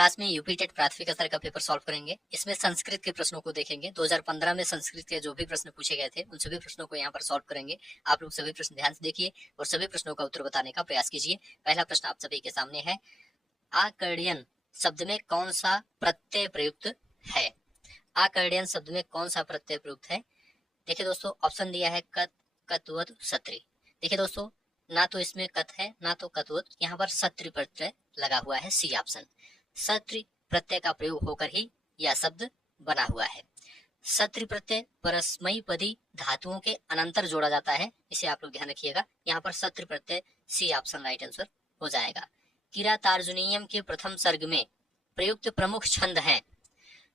Class में UP TET प्राथमिक स्तर का पेपर सॉल्व करेंगे। इसमें संस्कृत के प्रश्नों को देखेंगे। 2015 में संस्कृत के जो भी प्रश्न पूछे गए थे उन सभी प्रश्नों को यहाँ पर सॉल्व करेंगे। आप लोग सभी प्रश्न ध्यान से देखिए और सभी प्रश्नों का उत्तर बताने का प्रयास कीजिए। पहला प्रश्न आप सभी के सामने है, आकर्षण शब्द में कौन सा प्रत्यय प्रयुक्त है? आकर्षण शब्द में कौन सा प्रत्यय प्रयुक्त है? देखिए दोस्तों, ऑप्शन दिया है कत, कतवत, सत्री। देखिए दोस्तों, ना तो इसमें कत है ना तो कतवत, यहाँ पर सत्री प्रत्यय लगा हुआ है, सी ऑप्शन। सत्री प्रत्यय का प्रयोग होकर ही यह शब्द बना हुआ है। सत्री प्रत्यय परस्मयी पदी धातुओं के अनंतर जोड़ा जाता है, इसे आप लोग ध्यान रखिएगा। यहाँ पर सत्री प्रत्यय, सी ऑप्शन राइट आंसर हो जाएगा। किरातार्जुनीयम के प्रथम सर्ग में प्रयुक्त प्रमुख छंद हैं।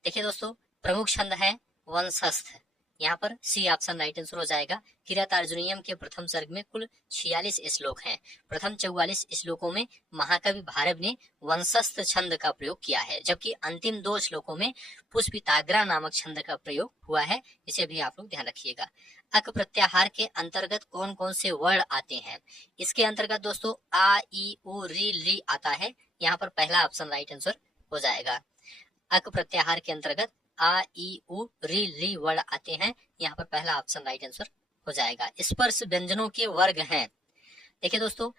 देखिए दोस्तों, प्रमुख छंद है वंशस्थ, यहाँ पर सी ऑप्शन राइट आंसर हो जाएगा। किरातार्जुनीयम के प्रथम सर्ग में कुल 46 श्लोक हैं। प्रथम 44 श्लोकों में महाकवि भारव ने वंशस्थ छंद का प्रयोग किया है, जबकि अंतिम 2 श्लोकों में पुष्पिताग्रा नामक छंद का प्रयोग हुआ है, इसे भी आप लोग ध्यान रखिएगा। अक प्रत्याहार के अंतर्गत कौन कौन से वर्ण आते हैं? इसके अंतर्गत दोस्तों आ, ई, उ, री आता है, यहाँ पर पहला ऑप्शन राइट आंसर हो जाएगा। अक प्रत्याहार के अंतर्गत आ, ई, उ, री वर्ण आते हैं, यहाँ पर पहला ऑप्शन राइट आंसर हो जाएगा। स्पर्श व्यंजनों के वर्ग हैं। देखिए दोस्तों,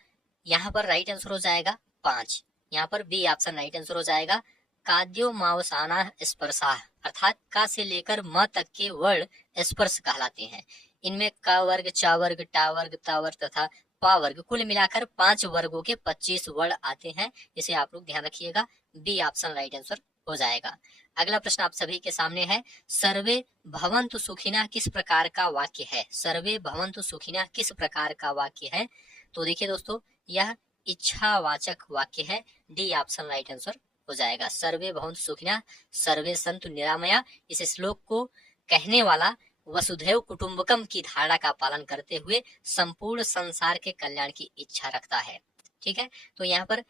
यहाँ पर राइट आंसर हो जाएगा 5, यहाँ पर बी ऑप्शन राइट आंसर हो जाएगा। काद्यो मावसाना स्पर्शाः, अर्थात का से लेकर म तक के वर्ण स्पर्श कहलाते हैं। इनमें क वर्ग, च वर्ग, टा वर्ग, ता वर्ग तथा पा वर्ग, कुल मिलाकर 5 वर्गों के 25 वर्ण आते हैं, इसे आप लोग ध्यान रखिएगा। बी ऑप्शन राइट आंसर हो जाएगा। अगला प्रश्न आप सभी के सामने है, सर्वे भवन्तु सुखिनः किस प्रकार का वाक्य है? सर्वे भवन्तु सुखिनः किस प्रकार का वाक्य है? तो देखिए दोस्तों, यह इच्छावाचक वाक्य है, डी ऑप्शन राइट आंसर हो जाएगा। सर्वे भवन्तु सुखिनः, सर्वे सन्तु निरामया, इस श्लोक को कहने वाला वसुधैव कुटुंबकम की धारणा का पालन करते हुए संपूर्ण संसार के कल्याण की इच्छा रखता है। ठीक है, तो यहाँ पर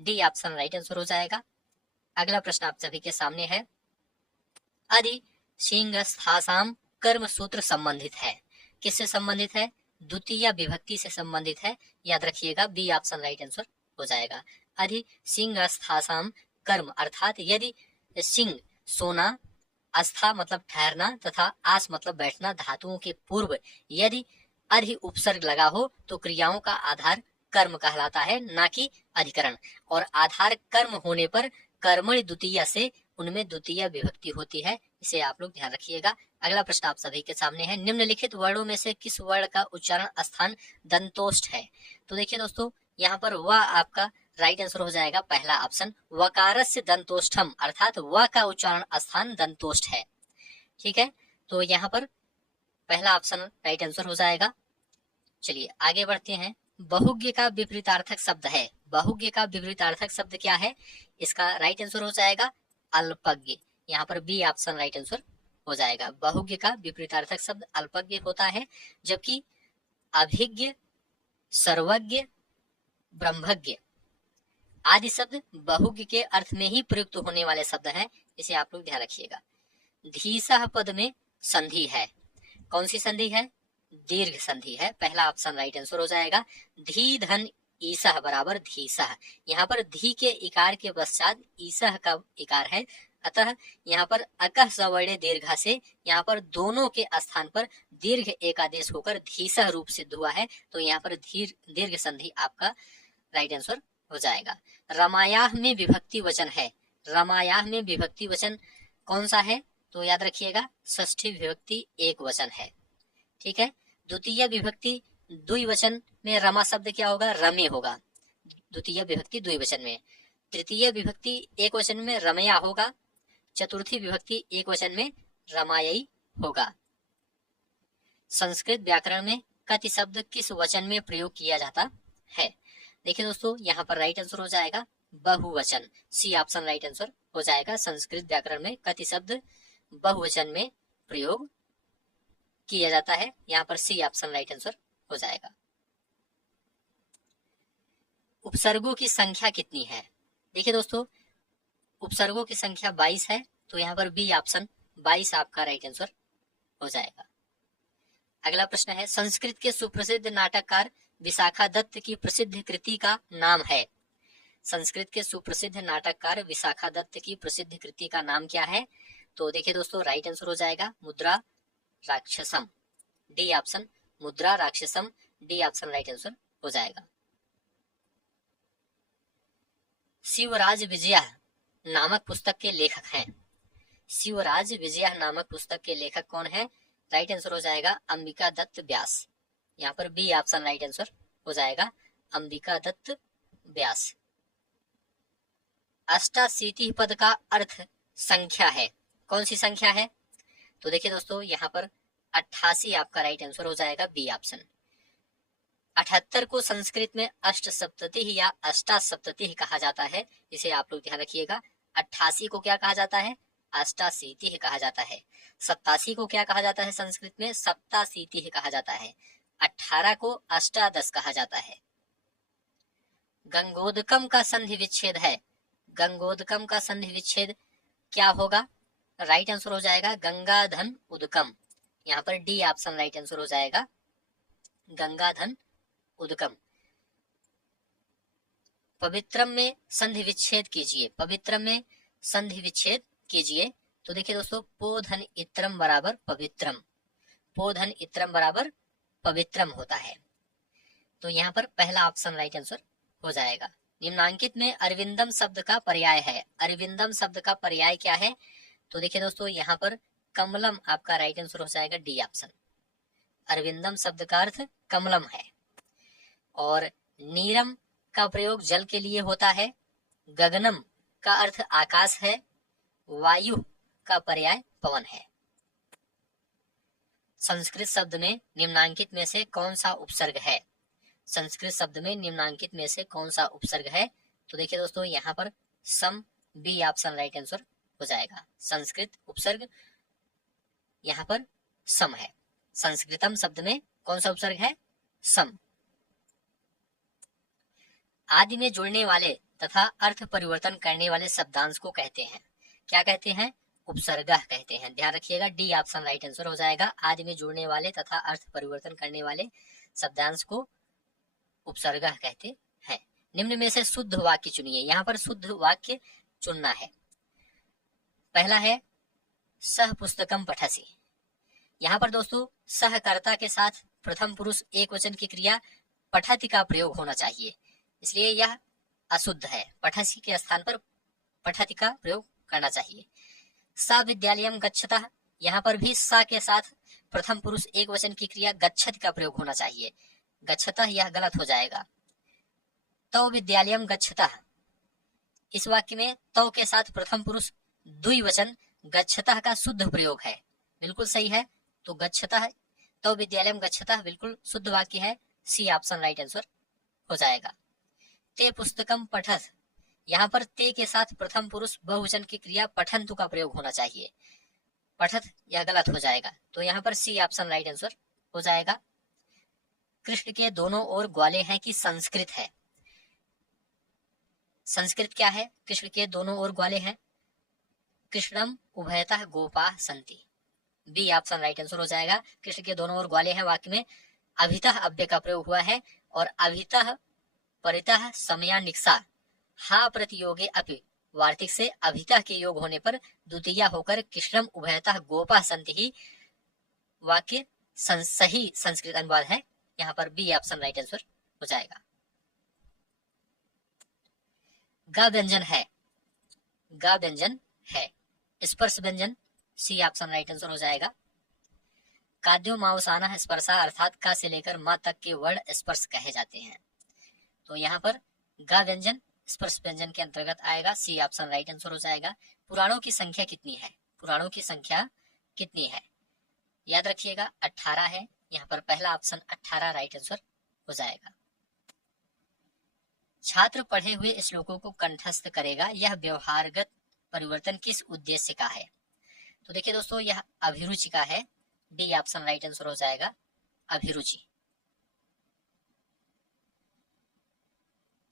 डी ऑप्शन राइट आंसर हो जाएगा। अगला प्रश्न आप सभी के सामने है, अधि सिंहस्थासाम कर्म सूत्र संबंधित है। किससे संबंधित है? द्वितीय विभक्ति से संबंधित है, याद रखिएगा। बी ऑप्शन राइट आंसर हो जाएगा। अधि सिंहस्थासाम कर्म, अर्थात यदि सिंह सोना, आस्था मतलब ठहरना तथा आस मतलब बैठना धातुओं के पूर्व यदि अधि उपसर्ग लगा हो तो क्रियाओं का आधार कर्म कहलाता है, ना कि अधिकरण। और आधार कर्म होने पर कर्मणि द्वितीय से उनमें द्वितीय विभक्ति होती है, इसे आप लोग ध्यान रखिएगा। अगला प्रश्न आप सभी के सामने है, निम्नलिखित वर्णों में से किस वर्ण का उच्चारण स्थान दंतोष्ठ है? तो देखिए दोस्तों, यहाँ पर व आपका राइट आंसर हो जाएगा, पहला ऑप्शन। वकारस्य दंतोष्ठम, अर्थात व का उच्चारण स्थान दंतोष्ठ है। ठीक है, तो यहाँ पर पहला ऑप्शन राइट आंसर हो जाएगा। चलिए आगे बढ़ते हैं। बहुज्ञ का विपरीतार्थक शब्द है। बहुज्ञ का विपरीतार्थक शब्द क्या है? इसका राइट आंसर हो जाएगा अल्पज्ञ, यहाँ पर बी ऑप्शन राइट आंसर हो जाएगा। बहुज्ञ का विपरीतार्थक शब्द अल्पज्ञ होता है, जबकि अभिज्ञ, सर्वज्ञ, ब्रह्मज्ञ आदि शब्द बहुज्ञ के अर्थ में ही प्रयुक्त होने वाले शब्द हैं, इसे आप लोग ध्यान रखिएगा। धीसह पद में संधि है। कौन सी संधि है? दीर्घ संधि है, पहला ऑप्शन राइट आंसर हो जाएगा। धी धन ईसह बराबर धीसह, यहाँ पर धी के इकार के पश्चात ईसह का इकार है, अतः यहाँ पर अकह सवर्णे दीर्घ से यहाँ पर दोनों के स्थान पर दीर्घ एक आदेश होकर धीसह रूप सिद्ध हुआ है, तो यहाँ पर दीर्घ संधि आपका राइट आंसर हो जाएगा। रमायाह में विभक्ति वचन है। रमायाह में विभक्ति वचन कौन सा है? तो याद रखिएगा, षष्ठी विभक्ति एक वचन है। ठीक है, द्वितीय विभक्ति द्विवचन में रमा शब्द क्या होगा? रमे होगा, द्वितीय विभक्ति द्विवचन में। तृतीय विभक्ति एक वचन में रमया होगा। चतुर्थी विभक्ति एक वचन में रमायई होगा। संस्कृत व्याकरण में कति शब्द किस वचन में प्रयोग किया जाता है? देखिए दोस्तों, यहाँ पर राइट आंसर हो जाएगा बहुवचन, सी ऑप्शन राइट आंसर हो जाएगा। संस्कृत व्याकरण में कति शब्द बहुवचन में प्रयोग किया जाता है, यहाँ पर सी ऑप्शन राइट आंसर हो जाएगा। उपसर्गों की संख्या कितनी है? देखिए दोस्तों, उपसर्गों की संख्या 22 है, तो यहाँ पर बी ऑप्शन 22 आपका राइट आंसर हो जाएगा। अगला प्रश्न है, संस्कृत के सुप्रसिद्ध नाटककार विशाखा दत्त की प्रसिद्ध कृति का नाम है। संस्कृत के सुप्रसिद्ध नाटककार विशाखा दत्त की प्रसिद्ध कृति का नाम क्या है? तो देखिए दोस्तों, राइट आंसर हो जाएगा मुद्रा राक्षसम, डी ऑप्शन मुद्रा राक्षसम, डी ऑप्शन राइट आंसर हो जाएगा। शिवराज विजय नामक पुस्तक के लेखक हैं। शिवराज विजय नामक पुस्तक के लेखक कौन है? राइट आंसर हो जाएगा अंबिका दत्त व्यास। यहाँ पर बी ऑप्शन राइट आंसर हो जाएगा, अंबिका दत्त व्यास। अष्टाशीति पद का अर्थ संख्या है, कौन सी संख्या है? तो देखिए दोस्तों, यहाँ पर 88 आपका राइट आंसर हो जाएगा, बी ऑप्शन। 78 को संस्कृत में अष्टसप्तति या अष्टासप्तति कहा जाता है, इसे आप लोग ध्यान रखिएगा। 88 को क्या कहा जाता है? अष्टाशीति कहा जाता है। 87 को क्या कहा जाता है संस्कृत में? सप्ताशीति कहा जाता है। 18 को अष्टादश कहा जाता है। गंगोदकम का संधि विच्छेद है, गंगोदकम का संधि विच्छेद क्या होगा? राइट आंसर हो जाएगा गंगाधन उदकम। यहाँ पर डी ऑप्शन राइट आंसर हो जाएगा, गंगाधन उदकम। पवित्रम में संधि विच्छेद कीजिए, पवित्रम में संधि विच्छेद कीजिए। तो देखिए दोस्तों, पोधन इत्रम बराबर पवित्रम, पोधन इत्रम बराबर पवित्रम होता है। तो यहाँ पर पहला ऑप्शन राइट आंसर हो जाएगा। निम्नांकित में अरविंदम शब्द का पर्याय है, अरविंदम शब्द का पर्याय क्या है? तो देखिए दोस्तों, यहाँ पर कमलम आपका राइट आंसर हो जाएगा, डी ऑप्शन। अरविंदम शब्द का अर्थ कमलम है। और नीरम का प्रयोग जल के लिए होता है। गगनम का अर्थ आकाश है। वायु का पर्याय पवन है। संस्कृत शब्द में निम्नांकित में से कौन सा उपसर्ग है? संस्कृत शब्द में निम्नांकित में से कौन सा उपसर्ग है? तो देखिए दोस्तों, यहाँ पर सम, बी ऑप्शन राइट आंसर हो जाएगा। संस्कृत उपसर्ग यहाँ पर सम है। संस्कृतम शब्द में कौन सा उपसर्ग है? सम। आदि में जुड़ने वाले तथा अर्थ परिवर्तन करने वाले शब्दांश को कहते हैं, क्या कहते हैं? उपसर्गः कहते हैं। ध्यान रखिएगा, डी ऑप्शन राइट आंसर हो जाएगा। आदि में जुड़ने वाले तथा अर्थ परिवर्तन करने वाले शब्दांश को उपसर्गः कहते हैं। निम्न में से शुद्ध वाक्य चुनिए, यहाँ पर शुद्ध वाक्य चुनना है। पहला है सह पुस्तकम पठसी। यहाँ पर दोस्तों, सहकर्ता के साथ प्रथम पुरुष एक वचन की क्रिया पठति का प्रयोग होना चाहिए, इसलिए यह अशुद्ध है। पठसी के स्थान पर पठति का प्रयोग करना चाहिए। सा विद्यालयम गच्छतः, यहाँ पर भी सा के साथ प्रथम पुरुष एक वचन की क्रिया गच्छति का प्रयोग होना चाहिए। गच्छतः यह गलत हो जाएगा। तौ विद्यालयम गच्छतः, इस वाक्य में तौ के साथ प्रथम पुरुष द्विवचन गच्छतः का शुद्ध प्रयोग है, बिल्कुल सही है। तो गच्छतः, तौ विद्यालयम गच्छतः बिल्कुल शुद्ध वाक्य है, सी ऑप्शन राइट आंसर हो जाएगा। ते पुस्तकम पठत, यहाँ पर ते के साथ प्रथम पुरुष बहुवचन की क्रिया पठन्तु का प्रयोग होना चाहिए। पठत यह गलत हो जाएगा, तो यहाँ पर सी ऑप्शन राइट आंसर हो जाएगा। कृष्ण के दोनों ओर ग्वाले हैं कि संस्कृत है? संस्कृत क्या है? कृष्ण के दोनों ओर ग्वाले हैं। कृष्णम उभयतः गोपाः सन्ति, बी ऑप्शन राइट आंसर हो जाएगा। कृष्ण के दोनों ओर ग्वाले हैं वाक्य में अभितः अव्यय का प्रयोग हुआ है, और अभितः परितः समयानिक्सा हा प्रतियोगे अपि, वार्तिक से अभितः के योग होने पर द्वितीया होकर कृष्णम उभयतः गोपाः सन्ति ही वाक्य सही संस्कृत अनुवाद है। यहाँ पर बी ऑप्शन राइट आंसर हो जाएगा। ग व्यंजन है, ग व्यंजन है। स्पर्श व्यंजन, सी ऑप्शन राइट आंसर हो जाएगा। काद्यो मावसाना स्पर्शा, अर्थात का से लेकर मा तक के वर्ण स्पर्श कहे जाते हैं। तो यहाँ पर ग व्यंजन स्पर्श व्यंजन के अंतर्गत आएगा, सी ऑप्शन राइट आंसर हो जाएगा। पुराणों की संख्या कितनी है? पुराणों की संख्या कितनी है? याद रखिएगा 18 है। यहाँ पर पहला ऑप्शन 18 राइट आंसर हो जाएगा। छात्र पढ़े हुए श्लोकों को कंठस्थ करेगा, यह व्यवहारगत परिवर्तन किस उद्देश्य का है? तो देखिए दोस्तों, यह अभिरुचि का है, डी ऑप्शन राइट आंसर हो जाएगा, अभिरुचि।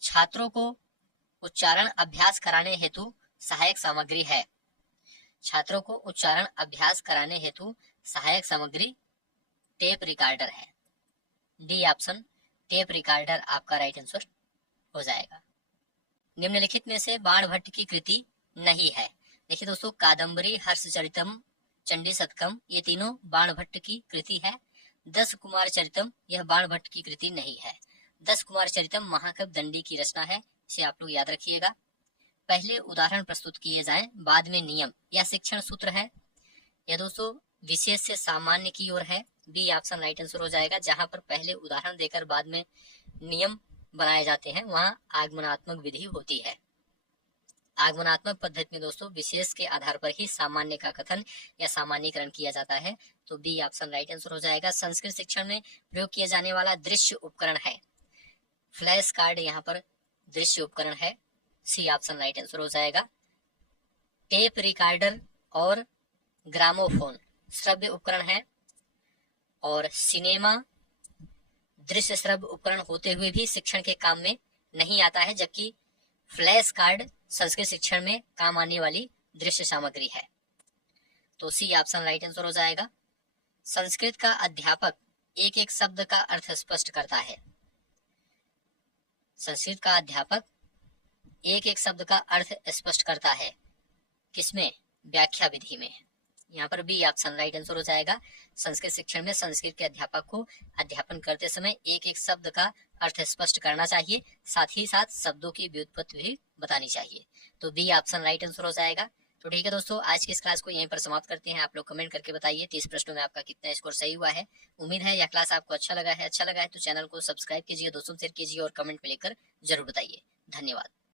छात्रों को उच्चारण अभ्यास कराने हेतु सहायक सामग्री है। छात्रों को उच्चारण अभ्यास कराने हेतु सहायक सामग्री टेप रिकॉर्डर है, डी ऑप्शन टेप रिकॉर्डर आपका राइट आंसर हो जाएगा। निम्नलिखित में से बाणभट्ट की कृति नहीं है। देखिए दोस्तों, कादम्बरी, हर्षचरितम, चंडी शतकम, ये तीनों बाणभट्ट की कृति है। 10 कुमार चरितम यह बाणभट्ट की कृति नहीं है। 10 कुमार चरितम महाकवि दंडी की रचना है, इसे आप लोग याद रखिएगा। पहले उदाहरण प्रस्तुत किए जाएं, बाद में नियम, यह शिक्षण सूत्र है। यह दोस्तों विशेष से सामान्य की ओर है, बी ऑप्शन राइट आंसर हो जाएगा। जहां पर पहले उदाहरण देकर बाद में नियम बनाए जाते हैं, वहां आगमनात्मक विधि होती है। आगमनात्मक पद्धति में दोस्तों विशेष के आधार पर ही सामान्य का कथन या सामान्यीकरण किया जाता है, तो बी ऑप्शन राइट आंसर हो जाएगा। संस्कृत शिक्षण में प्रयोग किया जाने वाला दृश्य उपकरण है फ्लैश कार्ड, यहाँ पर दृश्य उपकरण है, सी ऑप्शन राइट आंसर हो जाएगा। टेप रिकॉर्डर और ग्रामोफोन श्रव्य उपकरण है, और सिनेमा दृश्य श्रव्य उपकरण होते हुए भी शिक्षण के काम में नहीं आता है, जबकि फ्लैश कार्ड संस्कृत शिक्षण में काम आने वाली दृश्य सामग्री है, तो सी ऑप्शन राइट आंसर हो जाएगा। संस्कृत का अध्यापक एक एक शब्द का अर्थ स्पष्ट करता है। संस्कृत का अध्यापक एक एक शब्द का अर्थ स्पष्ट करता है, किसमें? व्याख्या विधि में। यहाँ पर भी ऑप्शन राइट आंसर हो जाएगा। संस्कृत शिक्षण में संस्कृत के अध्यापक को अध्यापन करते समय एक एक शब्द का अर्थ स्पष्ट करना चाहिए, साथ ही साथ शब्दों की व्युत्पत्ति भी बतानी चाहिए, तो बी ऑप्शन राइट आंसर हो जाएगा। तो ठीक है दोस्तों, आज की इस क्लास को यहीं पर समाप्त करते हैं। आप लोग कमेंट करके बताइए 30 प्रश्नों में आपका कितना स्कोर सही हुआ है। उम्मीद है यह क्लास आपको अच्छा लगा है तो चैनल को सब्सक्राइब कीजिए, दोस्तों शेयर कीजिए और कमेंट में लिखकर जरूर बताइए। धन्यवाद।